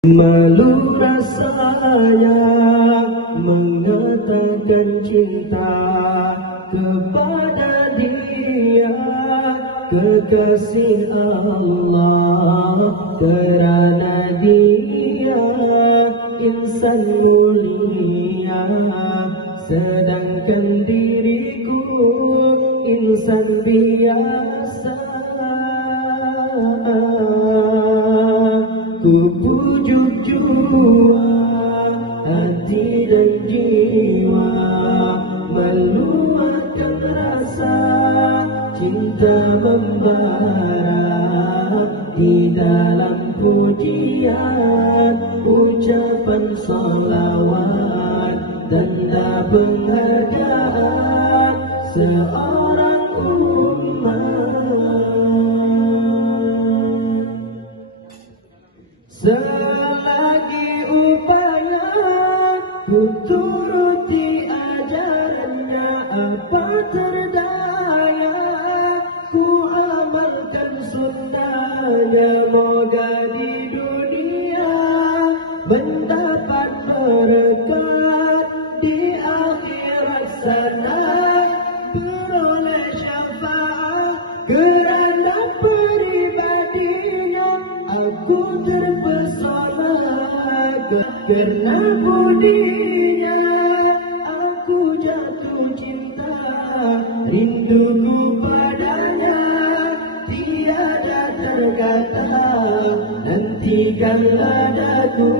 Malu rasanya mengatakan cinta kepada dia, kekasih Allah, kerana dia insan mulia, sedangkan diriku insan biasa. Ku pujuk jua hati dan jiwa, meluahkan rasa cinta membara di dalam pujian, ucapan salawat tanda penghargaan seorang umat. Selagi upaya ku turuti ajarannya, apa terdaya ku amalkan sunnahnya. Moga di dunia mendapat berkat, di akhirat sana beroleh syafaat. Kerana pribadinya aku terpesona, kerana budinya aku jatuh cinta. Rinduku padanya tiada terkata, nantikanlah daku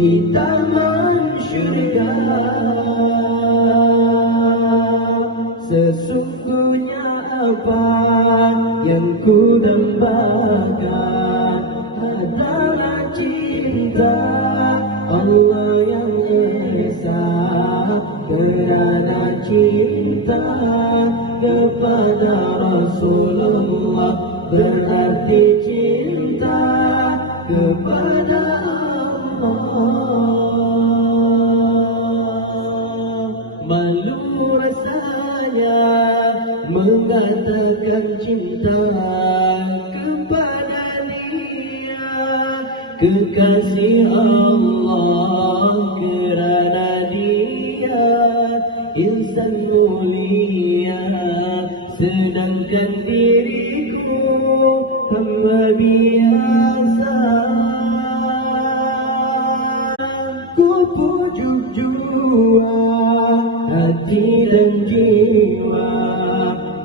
di taman syurga. Sesungguhnya apa yang ku dambakan adalah cinta Allah yang esa, kerana cinta kepada Rasulullah berarti cinta kepada Allah. Malu rasanya mengatakan cinta kepada dia, kekasih Allah, kerana dia insan mulia, sedangkan diriku hamba biasa. Ku pujuk jua hati dan jiwa,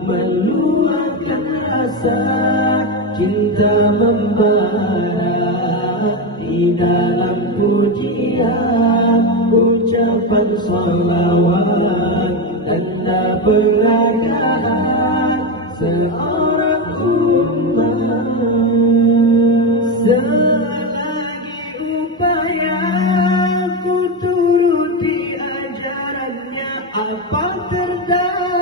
meluahkan rasa cinta membara di dalam pujian, ucapan salawat tanda penghargaan seorang umat. Selagi upaya ku turuti ajarannya, apa terdaya